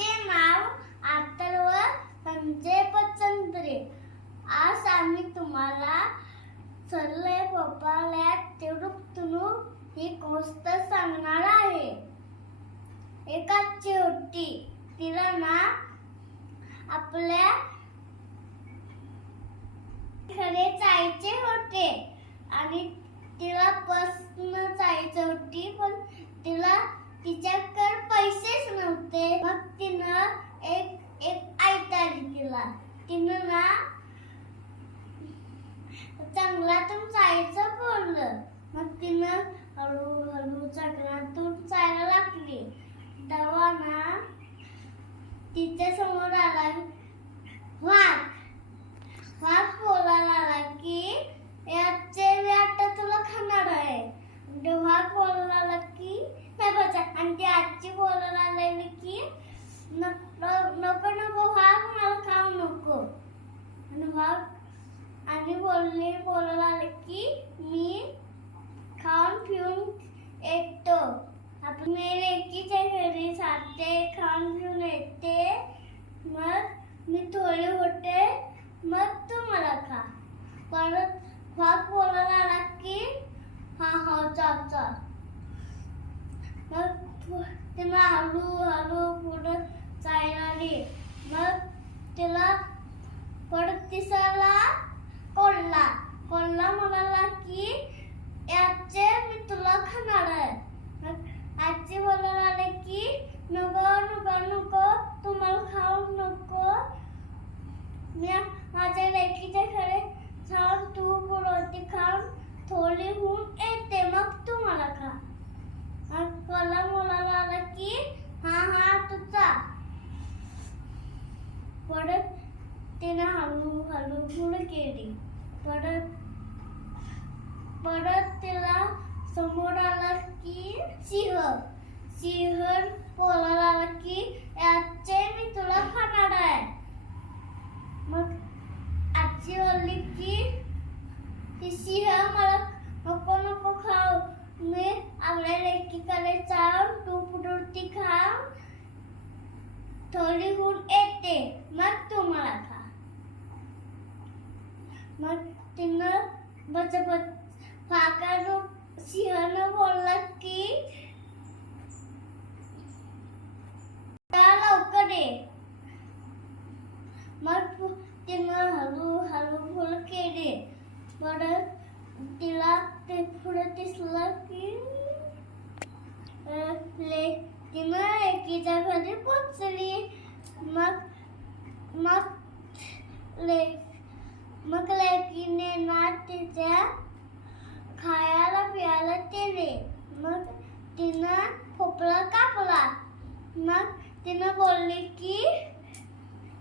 माझे नाव अथर्व संजय पचंद्रे. आज आम्ही तुम्हाला सरले पप्पाला तेवढं तुनू ही गोष्ट सांगणार आहे. एका होती तिला ना आपल्या घरी जायचे होते आणि तिला बसनं जायचं होती पण तिला तिच्याकडे पैसेच नव्हते. मग तिनं एक एक आयता तिला तिनं ना जंगलातून जायचं बोललं. मग तिनं हळूहळू जंगलातून जायला लागली. तेव्हा ना तिच्या समोर आला वाघ वाघ बोलायला आला की याचे मी आता तुला खाणार आहे आणि वाघ बोलायला आला की नाही बचा आणि ती आजी बोलायला आलेली की न- न- नको नको वाघ मला खाऊ नको आणि वाघ आणि बोलले बोलायला आले की मी खाऊन पिऊन येतो. आपण मी लेकीच्या घरी जाते खाऊन पिऊन येते. मग मी थोडे होते मग तू मला खा. परत भाग बोलायला आला की हा हा चाल चाल. मग ते मग हळू हळू पुढं जायला लागली मग तिला परत तिसरा कोल्हा कोल्हा म्हणाला की याचे मी तुला खाणार आहे मग आजी बोलायला आले की नको नको नको तुम्हाला खाऊ नको मी माझ्या लेकीच्या घरी जाऊन तू रोटी खाऊन थोडी होऊन येते मग तू मला खा मग कोल्हा म्हणाला आला की हा हा तुझा परत तिने हळू हळू पुढे केली परत परत तिला समोर आला की सिंह सिंह बोलायला आला की याचे मी तुला खाणार आहे मग आजी बोलली की ती सिंह मला नको नको खाऊ मी आपल्या लेकीकडे जाऊन तू पुढे खाऊ थोडी होऊन येते मग तू मला तिनं बच फाकानं सिंहानं बोलला की लवकर ये. मग तिनं हळू हळू फुल केले. परत तिला ते पुढे दिसलं की ले तिनं एकीच्या घरी पोचली. मग मग ले लेकीने ना तिच्या खायला प्यायला दिले. मग तिनं खोपला कापला. मग तिनं बोलली की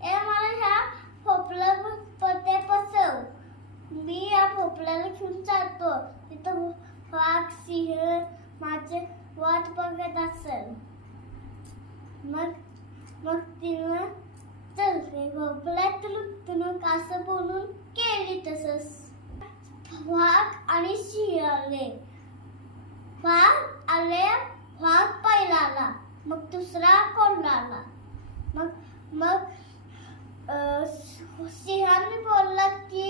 ए मला ह्या खोपला पत्ते पसव. मी या खोपल्याला घेऊन जातो. तिथं वाघ सिंह माझे वाट बघत असेल. मग मग तिनं चलते भोपळ्यातून तिनं कासं बोलून केली तसंच वाघ आणि लागले आले. वाघ आले वाघ पहिला आला मग दुसरा कोल्हा आला मग मग सिंहाने बोलला की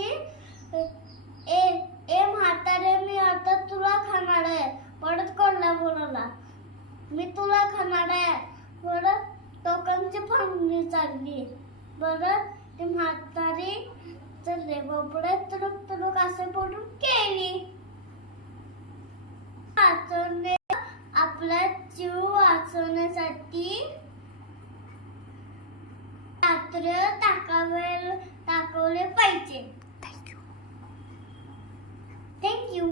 ए ए म्हातारे मी आता तुला खाणार आहे. परत कोंडला बोलवला मी तुला खाणार आहे. परत टोकांची फांगणी चालली. बरं ते म्हातारी चलले बोबडे तुडुक तुडुक असे बोलून केली जीव वाचवण्यासाठी रात्र टाकावे टाकवले पाहिजे. थँक्यू